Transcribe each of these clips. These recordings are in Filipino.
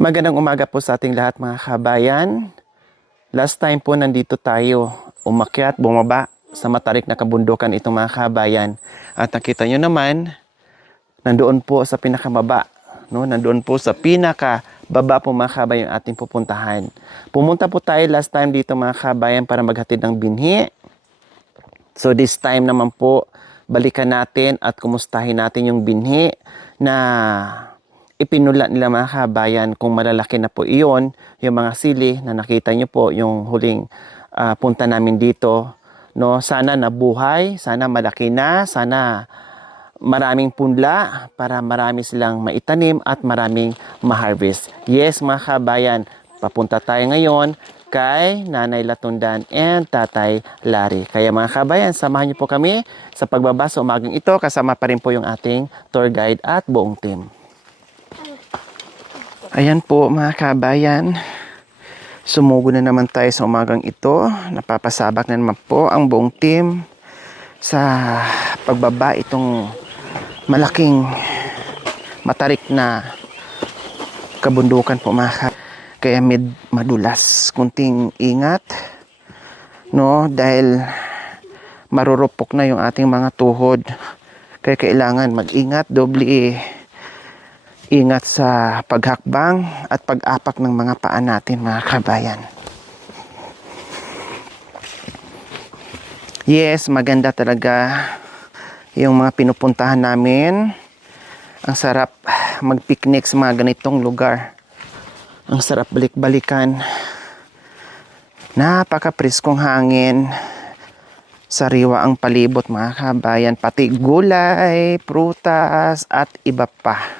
Magandang umaga po sa ating lahat mga kabayan. Last time po nandito tayo, umakyat, bumaba sa matarik na kabundukan itong mga kabayan. At nakita nyo naman, nandoon po sa pinakamaba, no? Nandoon po sa pinakababa po mga kabayan yung ating pupuntahan. Pumunta po tayo last time dito mga kabayan para maghatid ng binhi. So this time naman po, balikan natin at kumustahin natin yung binhi na ipinula nila mga kabayan. Kung malalaki na po iyon, yung mga sili na nakita nyo po yung huling punta namin dito. No, sana nabuhay, sana malaki na, sana maraming punla para marami silang maitanim at maraming ma-harvest. Yes mga kabayan, papunta tayo ngayon kay Nanay Latundan and Tatay Larry. Kaya mga kabayan, samahan niyo po kami sa pagbaba sa umagang ito. Kasama pa rin po yung ating tour guide at buong team. Ayan po mga kabayan, sumugo na naman tayo sa umagang ito. Napapasabak na naman po ang buong team sa pagbaba itong malaking matarik na kabundukan po mga kabayan. Kaya madulas, kunting ingat, no, dahil marurupok na yung ating mga tuhod. Kaya kailangan mag-ingat, doble ingat sa paghakbang at pag-apak ng mga paa natin mga kabayan. Yes, maganda talaga yung mga pinupuntahan namin. Ang sarap mag-picnic sa mga ganitong lugar. Ang sarap balik-balikan. Napaka-priskong hangin. Sariwa ang palibot mga kabayan. Pati gulay, prutas at iba pa.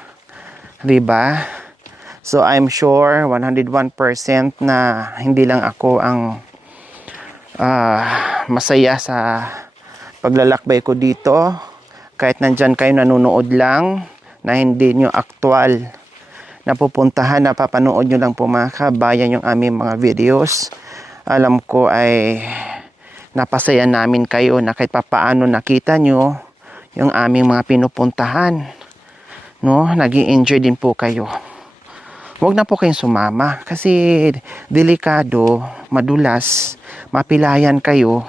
Diba? So I'm sure 101% na hindi lang ako ang masaya sa paglalakbay ko dito. Kahit nandyan kayo nanonood lang na hindi nyo aktual napupuntahan, napapanood nyo lang po mga kabayan yung aming mga videos. Alam ko ay napasaya namin kayo na kahit papaano nakita nyo yung aming mga pinupuntahan, no? Nag-i-enjoy din po kayo. Huwag na po kayong sumama kasi delikado, madulas, mapilayan kayo,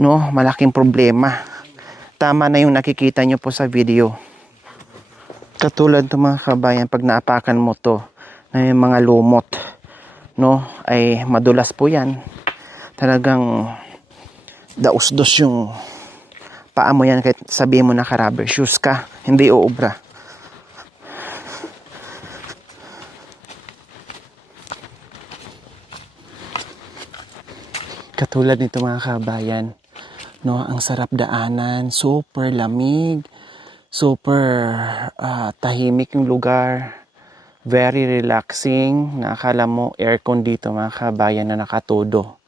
no? Malaking problema. Tama na yung nakikita nyo po sa video. Katulad ng mga kabayan, pag naapakan mo to na yung mga lumot, no, ay madulas po yan. Talagang daus-dos yung paa mo yan kahit sabihin mo na rubber shoes ka, hindi uubra. Katulad nito mga kabayan, no, ang sarap daanan, super lamig, super tahimik yung lugar, very relaxing. Nakakala mo aircon dito mga kabayan na nakatudo,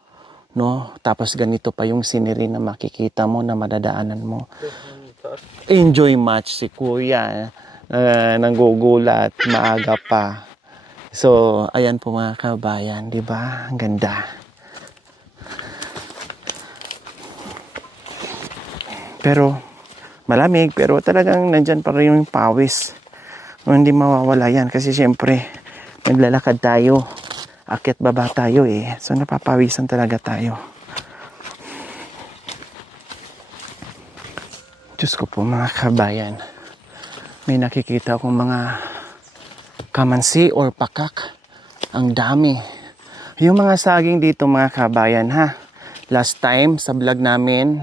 no? Tapos ganito pa yung scenery na makikita mo na madadaanan mo. Enjoy much si kuya, nanggugulat, maaga pa. So ayan po mga kabayan, di ba? Ang ganda. Pero malamig, pero talagang nandyan pa rin yung pawis. Hindi mawawala yan kasi syempre maglalakad tayo, akyat baba tayo eh. So napapawisan talaga tayo. Diyos ko po mga kabayan, may nakikita akong mga kamansi or pakak. Ang dami. Yung mga saging dito mga kabayan ha. Last time sa vlog namin,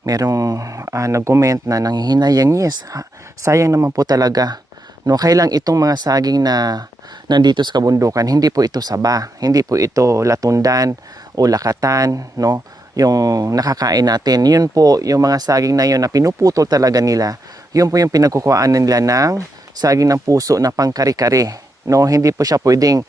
merong nag-comment na nanghihinayang, yes, sayang naman po talaga. No, kailang itong mga saging na nandito sa kabundukan, hindi po ito saba, hindi po ito latundan o lakatan, no, yung nakakain natin. Yun po, yung mga saging na yun na pinuputol talaga nila, yun po yung pinagkukuhaan nila ng saging ng puso na pangkari-kari. No, hindi po siya pwedeng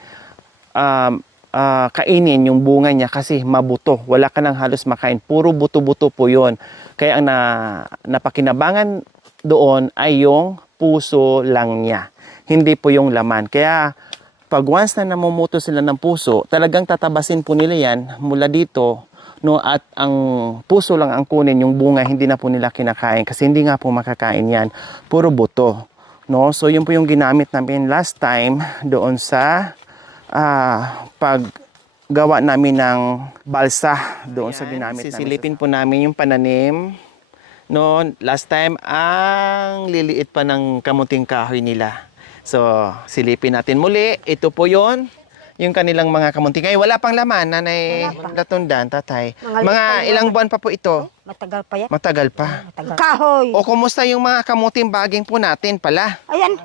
kainin yung bunga niya kasi mabuto. Wala ka nang halos makain. Puro buto-buto po yun. Kaya ang napakinabangan doon ay yung puso lang niya. Hindi po yung laman. Kaya pag once na namumuto sila ng puso, talagang tatabasin po nila yan mula dito, no, at ang puso lang ang kunin, yung bunga hindi na po nila kinakain kasi hindi nga po makakain yan. Puro buto. No? So yun po yung ginamit namin last time doon sa paggawa namin ng balsa doon sa ginamit namin. Sisilipin po namin yung pananim. No, last time ang liliit pa ng kamuting kahoy nila. So, silipin natin muli. Ito po yon yung kanilang mga kamunting. Ay, wala pang laman, Nanay Latundan, Tatay. Mga ilang buwan pa po ito? Matagal pa yan. Matagal pa. Matagal. Kahoy. O, kumusta yung mga kamuting baging po natin pala? Ayan.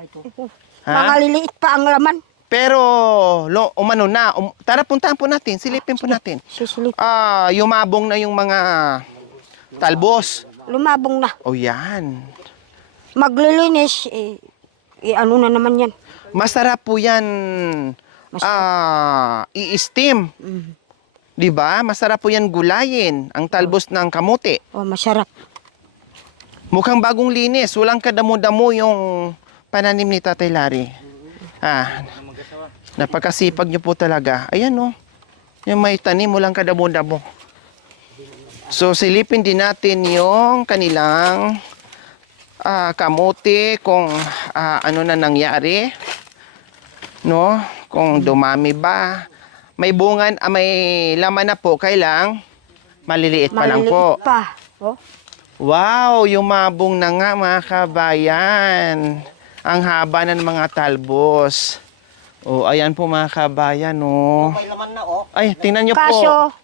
Ha? Mga liliit pa ang laman. Pero, umano na. Tara, puntahan po natin. Silipin po natin. Sisilip. Yumabong na yung mga talbos. Lumabong na. O, yan. Maglilinis. Ano na naman yan. Masarap po yan i-steam. Mm. 'Di ba? Masarap po yan gulayin ang talbos ng kamote. Oh, masarap. Mukhang bagong linis, walang kadamo-damo yung pananim ni Tatay Larry. Napakasipag niyo po talaga. Ayan oh. Yung may tanim, walang kadamo-damo. So silipin din natin yung kanilang kamote kung ano na nangyari. No? Kung dumami ba. May bungan, may laman na po, kailang maliliit pa lang po. Maliliit pa. Oh. Wow, yumabong na nga mga kabayan. Ang haba ng mga talbos. Oh, ayan po mga kabayan, oh. May laman na, oh. Ay, tingnan nyo Kaso, po.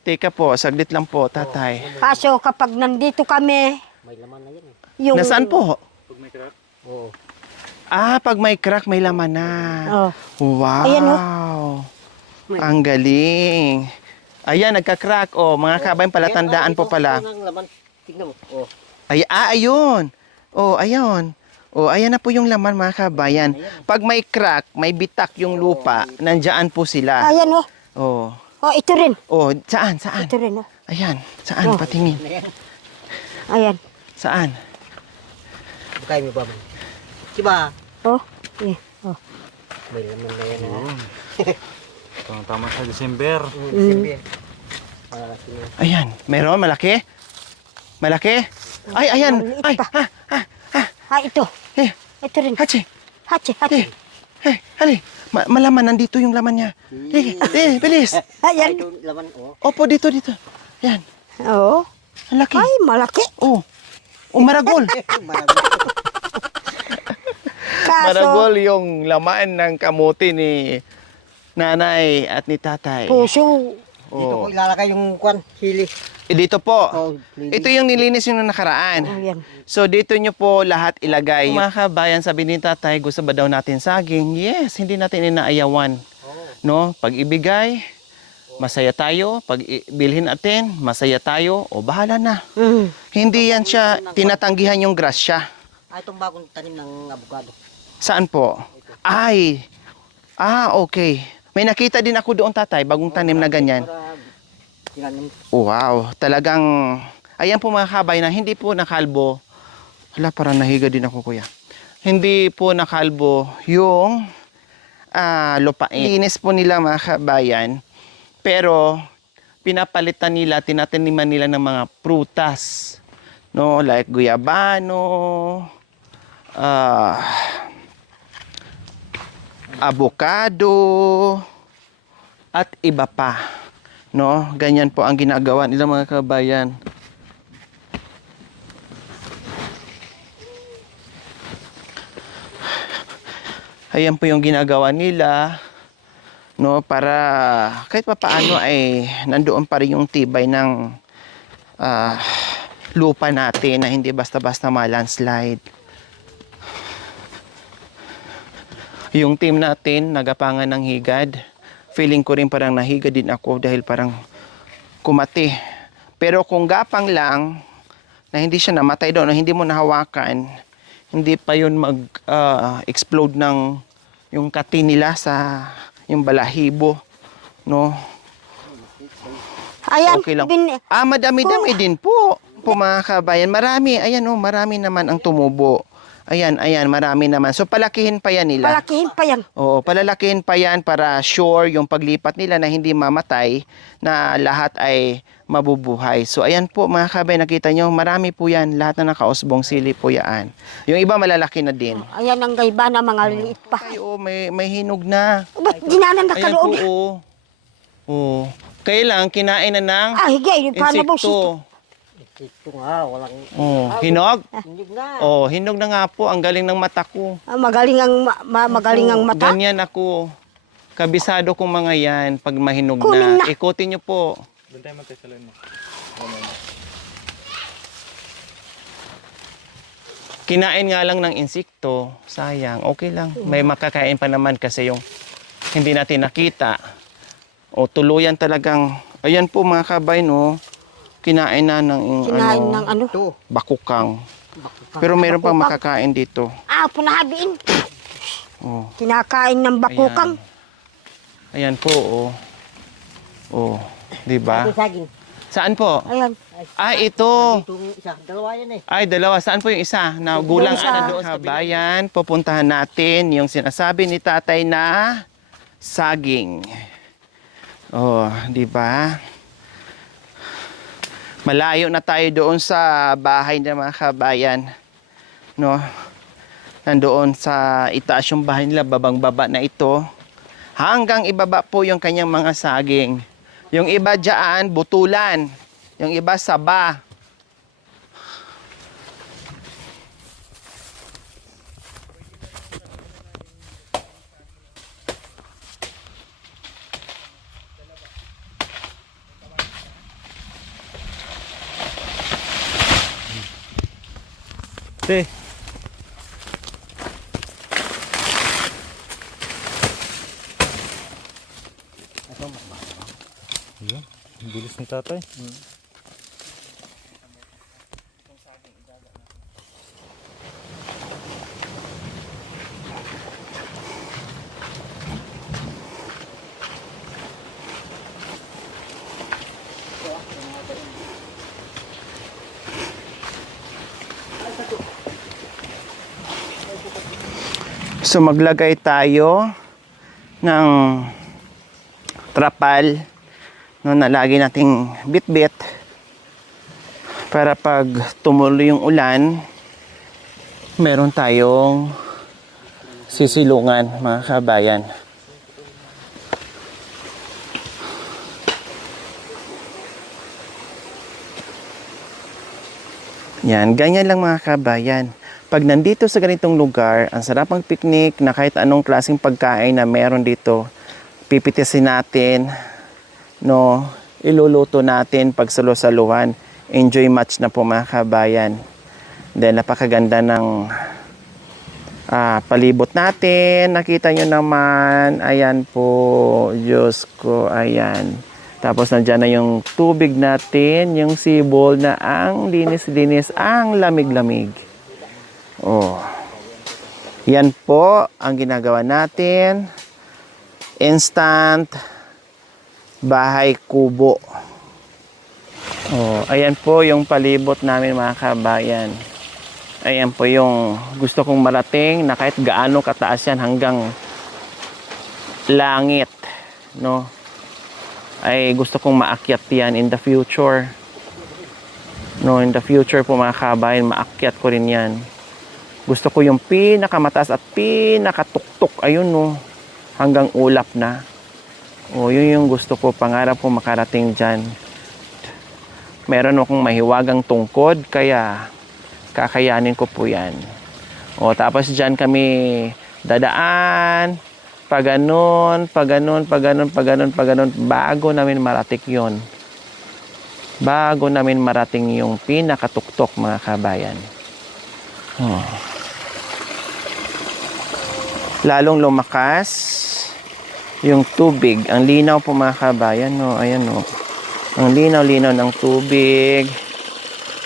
Teka po, saglit lang po, Tatay. kaso kapag nandito kami, May laman na yan, eh. yung... Nasaan po? Oo. Pag may crack, may laman na. Oh. Wow. Ayan, Ang galing. Ayan, nagka-crack. Oh, mga kabayan, palatandaan po pala. Ito ng laman. Tignan mo. Oh. Ayun. Oh, ayun. Oh, ayan na po yung laman mga kabayan. Pag may crack, may bitak yung lupa, nandiyan po sila. Ayan, oh. Oh. Oh, ito rin. Oh, saan? Saan? Ito rin, oh. Ayan, saan? Oh. Patingin. Ayan. Saan? Bukay mo ba man? Diba? Oh. Eh. Oh. May laman na yan, ha? Tama sa December. Simbi. Malaki na. Ayan, meron malaki? Malaki? Ay, ayan. Maliit Ay, pa. Ito. Eh, Ito rin. hachi. Hachi, hachi. Hali. Malaman, nandito yung laman niya. Bilis. Ayan. Ito laman, oh. Opo, dito. Yan. Oo. Ang laki. Ay, malaki. Oh. Maragol. Kaso, Maragol yung laman ng kamote ni nanay at ni tatay. puso. Dito ko Oh. ilalagay yung kwan, hili. Dito po. Oh, Ito yung nilinis yung nakaraan. Ayan. So dito nyo po lahat ilagay. Mga kabayan, sabi ni tatay, gusto ba daw natin saging? Yes, hindi natin inaayawan. No? Pag ibigay, masaya tayo. Pag bilhin natin, masaya tayo. O bahala na. Mm. Hindi yan siya tinatanggihan yung grasya. Itong bagong tanim ng abogado. Saan po? Ay. Okay. May nakita din ako doon, tatay, bagong tanim na ganyan. Para tinanim. Wow, talagang, ayan po mga kabay na hindi po nakalbo. Hala, parang nahiga din ako, kuya. Hindi po nakalbo yung lupain. Linis po nila mga kabayan, pero pinapalitan nila, tinataniman nila ng mga prutas. No, like guyabano, avocado, at iba pa. No, ganyan po ang ginagawa nila mga kabayan. Ayan po yung ginagawa nila, no, para kahit papaano ay nandoon pa rin yung tibay ng lupa natin na hindi basta-basta ma-landslide. Yung team natin, nagapangan ng higad. Feeling ko rin parang nahiga din ako dahil parang kumati. Pero kung gapang lang, na hindi siya namatay doon, na hindi mo nahawakan, hindi pa yun mag-explode ng yung kati nila sa yung balahibo. No? Ayan. Okay lang. Madami-dami din po mga kabayan. Marami, ayan marami naman ang tumubo. Ayan, marami naman. So, palakihin pa yan nila. Palakihin pa yan. Oo, palalakihin pa yan para sure yung paglipat nila na hindi mamatay, na lahat ay mabubuhay. So ayan po mga kabayan, nakita nyo, marami po yan. Lahat na nakausbong sili po yan. Yung iba malalaki na din. Ayan ang gayba na mga liliit pa. Ay, oh, may hinog na. Ba't dinanan na Ayan po, kaloob? oh. Oh. Kailang kinain na ng Higay, yung paano ba siya? insekto. Ito nga, walang... Oh, hinog? Hindi na. Oh, hinog na nga po. Ang galing ng mata ko. Magaling ang, magaling ang mata. Ganyan ako. Kabisado kong mga yan pag mahinog Kunin na. na. Ikutin nyo po. Doon tayo magkasalain mo. Kinain nga lang ng insekto. Sayang. Okay lang. May makakain pa naman kasi yung hindi natin nakita. O tuluyan talagang. Ayan po mga kabay, no. Kinain na ng, Kinain ng ano? Ito. bakukang. Pero mayroon pang makakain dito. Punahabiin. Oh. Kinakain ng bakukang. Ayan po, oh. Oh, 'di ba? Ito saging. Saan po? Ayan. Ito. Itong isa, dalawa yan eh. Ay, dalawa. Saan po yung isa? Na gulang Doon sa- doon sa kabayan. Pupuntahan natin yung sinasabi ni tatay na saging. Oh, 'di ba? Malayo na tayo doon sa bahay ng mga kabayan. No? Nandoon sa itaas yung bahay nila, babang-baba na ito. Hanggang ibaba po yung kanyang mga saging. Yung iba dyan, butulan. Yung iba, saba. Te. Ayan, ang bilis ni tatay. So maglagay tayo ng trapal, no, na lagi nating bit-bit para pag tumuloy yung ulan, meron tayong sisilungan mga kabayan. Yan, ganyan lang mga kabayan. Pag nandito sa ganitong lugar, ang sarap ang picnic na kahit anong klaseng pagkain na meron dito, pipitisin natin, no, iluluto natin pag salusaluhan. Enjoy much na po mga kabayan. Then napakaganda ng palibot natin. Nakita nyo naman, ayan po, Diyos ko, ayan. Tapos nandyan na yung tubig natin, yung sibol na ang linis-linis, ang lamig-lamig. Oh. Yan po ang ginagawa natin. Instant bahay kubo. Oh, ayan po yung palibot namin mga kabayan. Ayan po yung gusto kong marating na kahit gaano kataas yan hanggang langit, no? Ay gusto kong maakyat yan in the future. No, in the future po mga kabayan, maakyat ko rin yan. Gusto ko yung pinakamataas at pinakatuktok, ayun no, hanggang ulap na. O, yun yung gusto ko, pangarap ko makarating dyan. Meron akong mahiwagang tungkod, kaya kakayanin ko po yan. O, tapos dyan kami dadaan, paganon, bago namin marating yun. Bago namin marating yung pinakatuktok mga kabayan. Oh. Lalong lumakas yung tubig. Ang linaw po mga kabayan, no? Ayan, no? Ang linaw-linaw ng tubig.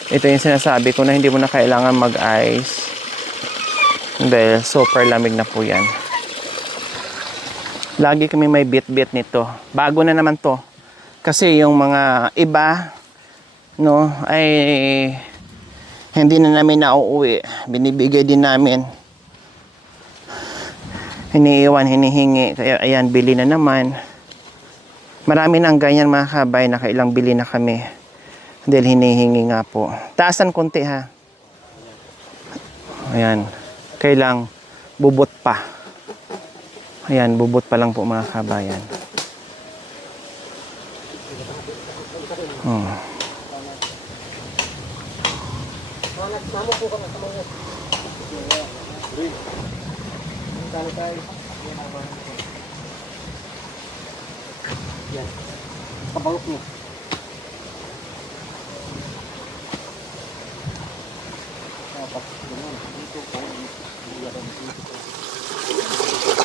Ito yung sinasabi ko na hindi mo na kailangan mag-ice dahil super lamig na po yan. Lagi kami may bit-bit nito. Bago na naman to. Kasi yung mga iba, no, ay hindi na namin nauuwi. Binibigay din namin. Hiniiwan, hinihingi. Kaya ayan, bili na naman. Marami nang ganyan mga kabay, nakailang bili na kami. Dahil hinihingi nga po. Taasan konti ha. Ayan. Kailang bubot pa. Ayan, bubot pa lang po mga kabayan. Hmm. Yan. Kabalok niyo.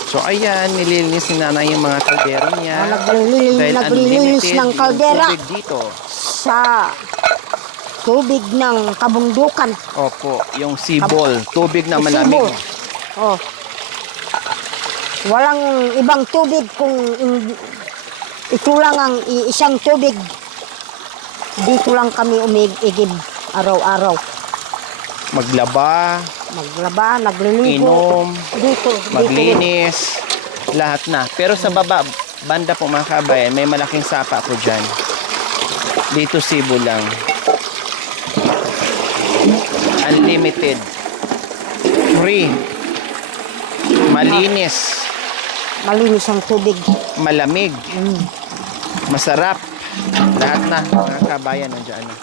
So ayan, nililinis ni nanay yung mga kaldero niya. Dahil Naglilinis unlimited ng yung kaldera tubig dito. sa tubig ng kabundukan. Opo, yung sibol. Tubig na Isibo. malamig. Oh. Walang ibang tubig kung ito lang ang isang tubig. Dito lang kami umigib araw-araw. Maglaba, Maglaba, nagliligo. inom, Dito. maglinis, lahat na. Pero sa baba, banda po mga kabayan, may malaking sapa po dyan. Dito sibo lang. Unlimited. Free. Malinis. Malinis ang tubig. Malamig. Masarap. Lahat na mga kabayan nandiyan na.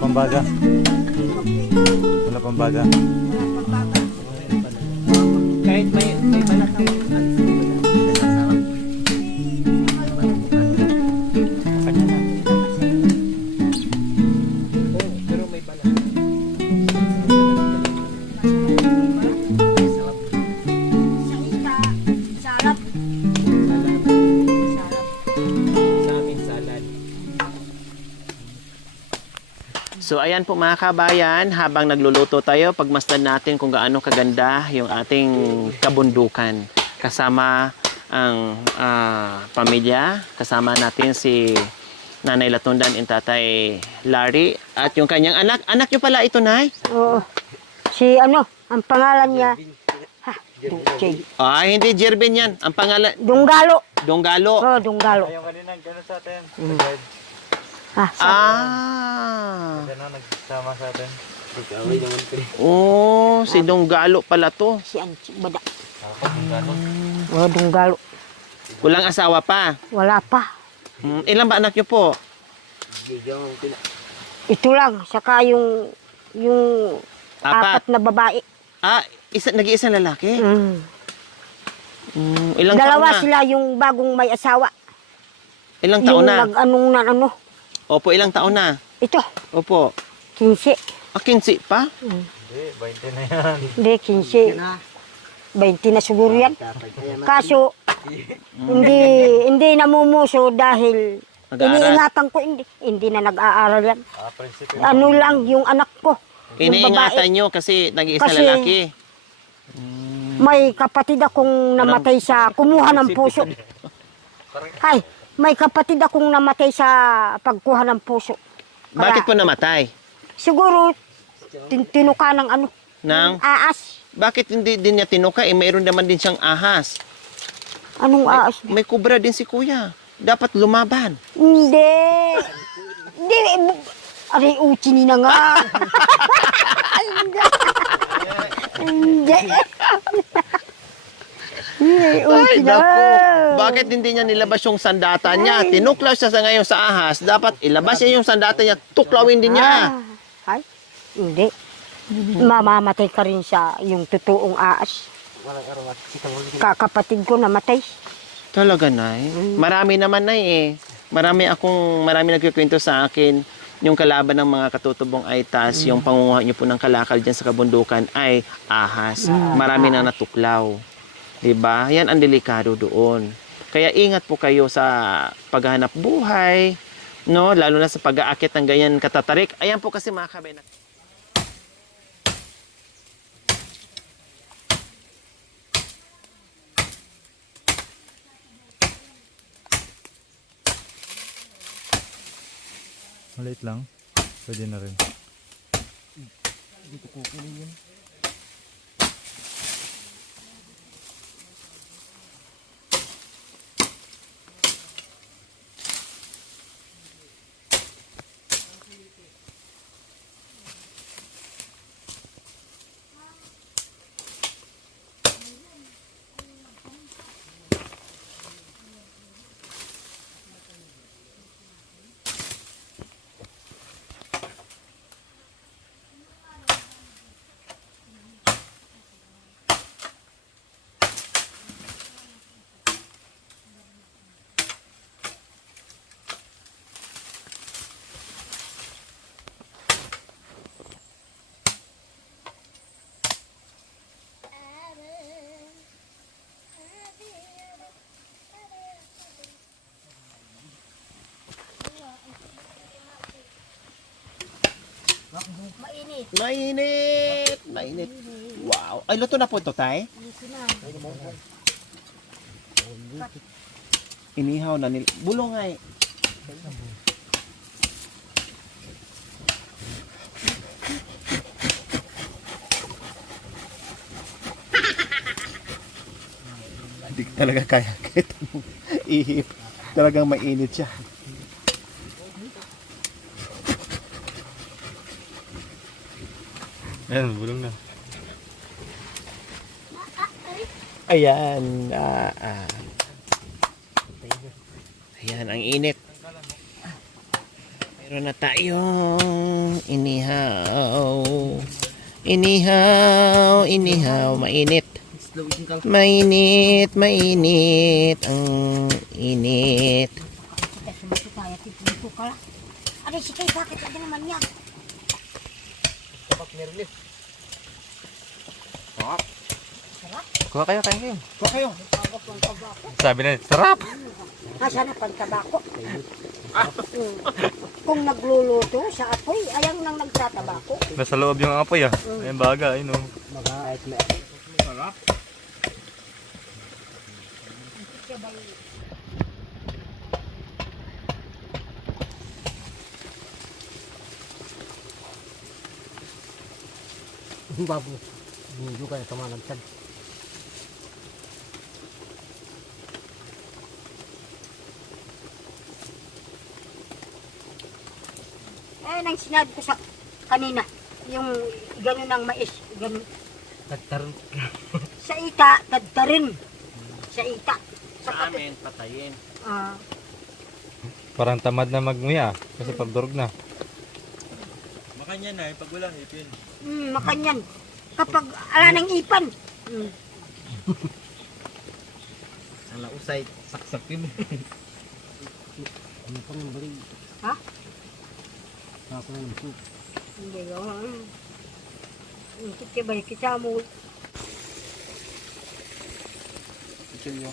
Pambaga. Wala pambaga. Kahit may balat na pero may balat. Salap. Sa aming salad. So ayan po mga kabayan, habang nagluluto tayo, pagmasdan natin kung gaano kaganda yung ating kabundukan. Kasama ang pamilya, kasama natin si Nanay Latundan and Tatay Larry at yung kanyang anak. Anak nyo pala ito, Nay? Oo. Si ano, ang pangalan niya. Ha, Jay. Ay, hindi Jervin yan. Ang pangalan, Dunggalo. Donggalo. Oh, Dunggalo. Yung kanina gano'n sa atin. Ah, Gano'n nagsama sa atin. Oh, si Donggalo pala to. si Ansi Bada. Oh, Dunggalo. Walang asawa pa. Wala pa. Ilan ba anak nyo po? Ito lang, saka yung Apat. apat na babae. Nag-iisang lalaki? Mm. Ilang Dalawa taon na? sila yung bagong may asawa. Ilang taon Yung na? nag-anong na ano. Opo, ilang taon na? Ito, Opo. 15. 15 pa? Hindi, 20 na yan. Hindi, 15. 20 na siguro yan. Kaso, hindi namumuso dahil Nag-aaral? iniingatan ko, hindi na nag-aaral yan. Prinsipe. Ano lang yung anak ko. Yung Iniingatan babae. nyo kasi nag-iisang Kasi- lalaki. May kapatid akong namatay sa kumuha ng puso. Ay, may kapatid akong namatay sa pagkuha ng puso. Kaya, Bakit po namatay? siguro, tinuka ng ano, Nang? aas. Bakit hindi din niya tinuka? Mayroon naman din siyang ahas. Anong aas? May kubra din si kuya. Dapat lumaban. Hindi. Hindi. Aray, uchi na nga. Hindi. Ay, okay na. Naku, bakit hindi niya nilabas yung sandata niya? Tinuklaw siya sa ngayon sa ahas. Dapat ilabas niya yung sandata niya, tuklawin din niya. Ay, hindi. Mamamatay ka rin sa yung totoong aas. Walang araw at sikang huli. Kakapatid ko namatay. Talaga, Nay? Marami naman, Nay, eh. Marami nagkikwento sa akin, yung kalaban ng mga katutubong Aitas, yung pangunguha niyo po ng kalakal dyan sa kabundukan ay ahas. Marami na natuklaw. Diba? Yan ang delikado doon. Kaya ingat po kayo sa paghahanap buhay, no? Lalo na sa pag-aakit ng ganyan katatarik. Ayan po kasi mga kabenak. Maliit lang. Pwede na rin. Mainit! Mainit. Wow. Ay, luto na po ito, Tay? Inihaw na nila. Bulongay. Hindi ko talaga kaya. Kahit anong ihip. Talagang mainit siya. Ayan, bulong na. Ayan. Ayan, ang init. Meron na tayong inihaw. Inihaw, inihaw. Mainit. Mainit, mainit. Ang init. Ano si Kay, bakit hindi naman yan? Kuha kayo, kain kayo. Kuha kayo. Sabi na, sarap! Nasaan ang pagtabako? Kung nagluluto sa apoy, ayang nang nagtatabako. Nasa loob yung apoy ah. Ayan baga, ayun oh. Kahit may babu. Hindi ka na tumalagtad. Eh, nang sinabi ko sa kanina, yung gano'n ng mais, gano'n. Tagtarun. Sa ita, daddarin. Sa ita. Sa amin, patayin. Ah, Parang tamad na magmuya kasi pagdurog na. Makanya na, pag wala ipin. makanyan. Kapag ala ng ipan. Ala usay saksakin. Ano pang bali? Ha? Ako na ng soup. Hindi ko. Kitibay kita mo. Kutsilyo.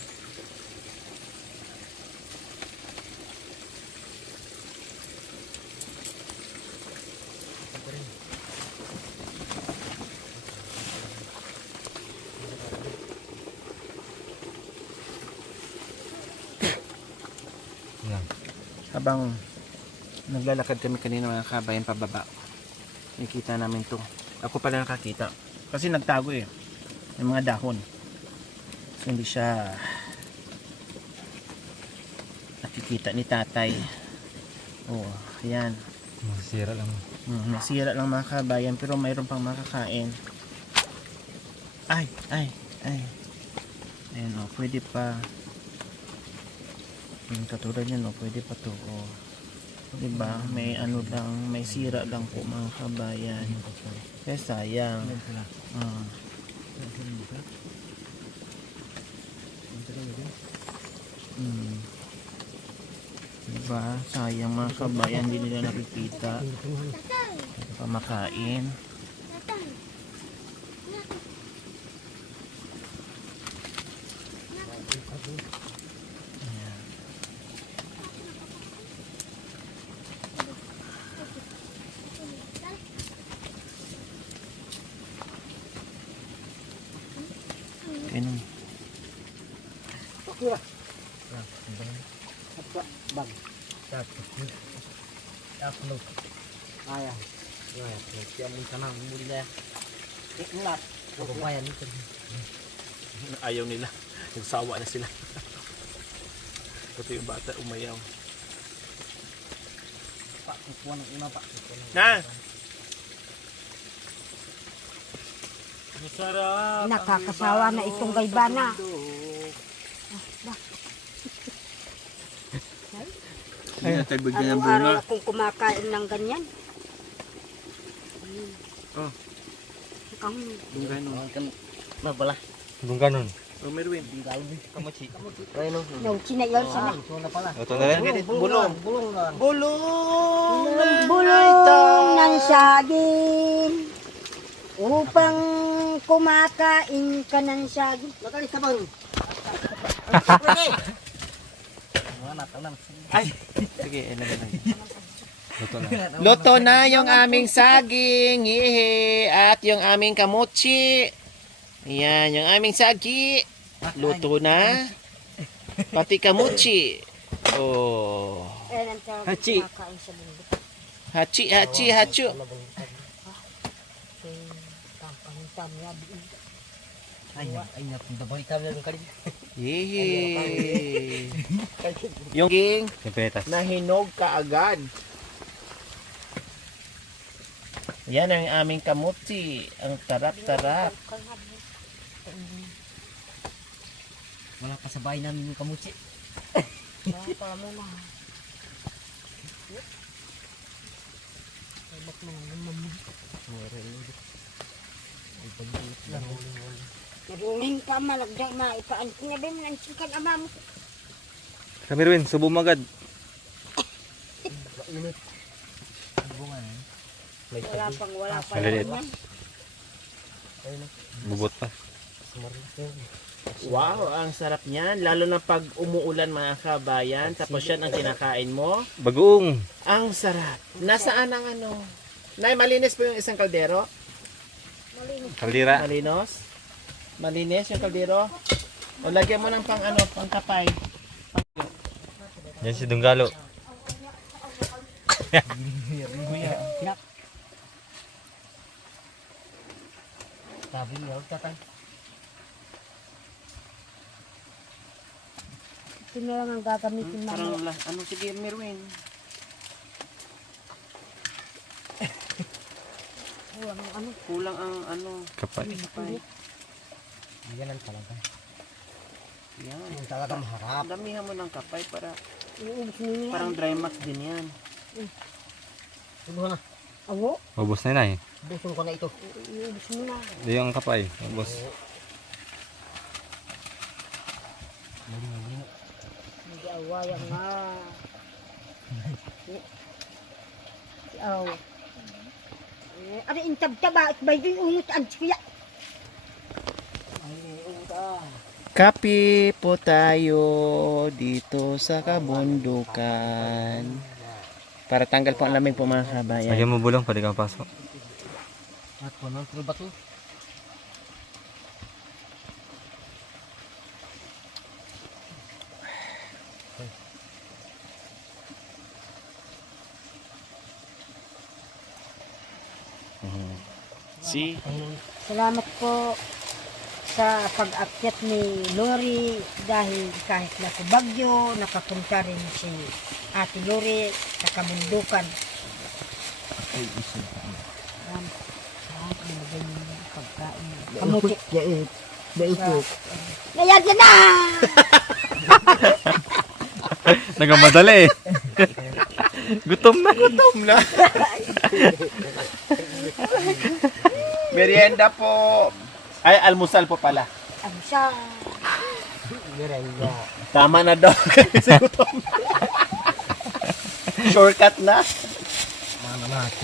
Yan. Habang naglalakad kami kanina mga kabayan pababa, nakita namin to. Ako pala nakakita. Kasi nagtago eh. Yung mga dahon. So, hindi siya nakikita ni tatay. Oh, ayan. Masira lang. Nasira lang mga kabayan pero mayroon pang makakain. Ay, ay, ay. Ayan o, pwede pa. Yung katulad yan o, pwede pa to o. Diba? May ano lang, may sira lang po mga kabayan. Kaya sayang. Ah. Diba? Sayang mga kabayan, hindi nila nakikita. Pamakain. Ganun. Bang. Upload. Aya. Ya, siya mo tanang muli na. Iklat. Kabayan nito. Ayaw nila. Nagsawa na sila. Ito yung bata umayaw. Pak, kukuha ng una pa. Na! Masarap. Nakakasawa na itong gaybana. Hindi na tayo bigyan ng bunga. Araw-araw akong kumakain ng ganyan. Oh. Ang Mabala. Kung ganun. Oh, Merwin. Kamuchi. Ayun. nauchi na yan sana. Ito na pala. Ito na rin. Bulong. Bulong lang. Bulong! Bulong ng saging upang kumakain ka ng saging. Nakalis ka bang? Wala, tanan. Sige, ano na lang. Ito na. Luto na yung aming saging, yehe, at yung aming kamochi. Ayan, yung aming sagi. Luto na. Pati kamochi. Oh. Ayan ang tawag Hachi. kumakain sa mundo. Hachi, hachi, hachu. Ay, napundabay kami ng kalim. Yehe. Yung saging Yung pinitas. na hinog kaagad. Yan ang aming kamochi. Ang tarap-tarap. Wala pa sa bahay namin yung kamuchi. Baka mo na. Naruling pa malagday maipaan ko nga ba mo nansikan ama mo. Kami rin, subo magad. Wala pa Maliliit. naman. Bubot pa. Wow, ang sarap niyan. Lalo na pag umuulan mga kabayan. Tapos yan ang kinakain mo. Bagoong. Ang sarap. Nasaan ang ano? Nay, malinis po yung isang kaldero? Kaldira. Malinos? Malinis yung kaldero? O lagyan mo ng pang ano, pang kapay. Yan si Dunggalo. Sabi niya, tatay. Ito na lang ang gagamitin Parang mama. ano sige, Merwin? Ano? Kulang ang ano, Kapay. kapay. Yan ang talaga. Yan. Yung talaga maharap. Damihan mo ng kapay para Iubos mo na yan. parang dry max din yan. Subuhan na. Awo, Ubos na yun eh. Busong ko na ito. iubos mo na. Ito yung kapay. Ubos. Hindi awayang nga. Aw. Ano intab-taba at bay yung ungot ang siya. Kape po tayo dito sa kabundukan. Para tanggal po ang lamig po mga kabayan. Lagyan mo bulong, pwede kang pasok. At kung ano, pero ba ito? See? Salamat po sa pag-akyat ni Lori dahil kahit na bagyo, nakapunta rin si Ate Lori sa kabundukan. Salamat po. Pagkain. Kamuti. Dait po. Sa Ayan, yan na! Nagamadali eh. Gutom na. Gutom na. Merienda po. Ay, almusal po pala. Ano siya? Tama na daw. Kasi gutom na. Shortcut na.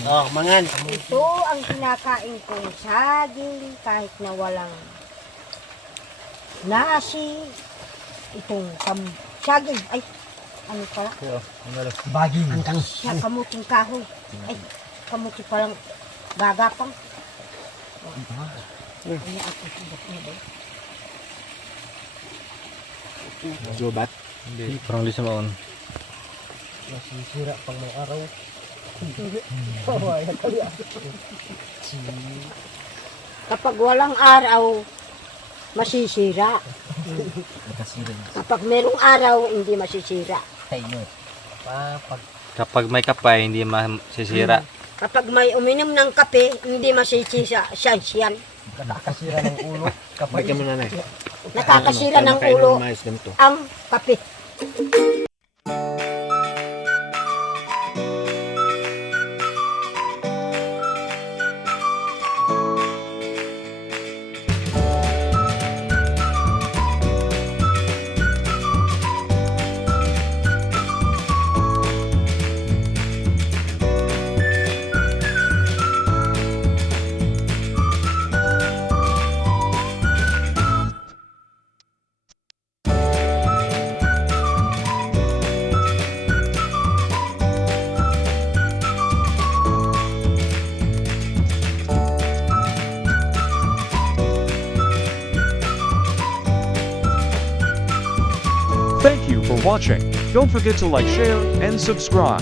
Oh, mangan. Ito ang kinakain kong saging kahit na walang nasi. Itong saging. Ay, ano pala? Baging. Siya, kamuting kahoy. Ay, kamuti palang gagapang. Ano ako subat na ba? Zubat. Hindi, parang lisa maon. Masisira pang mga araw. Kapag walang araw, masisira. Kapag merong araw, hindi masisira. Pag Kapag may kapay, hindi masisira. Kapag may uminom ng kape, hindi masisira. Siyan. nakakasira ng ulo. Kapag Bigyan mo na na. Nakakasira ng ulo ang kape. Thank you for watching. Don't forget to like, share, and subscribe.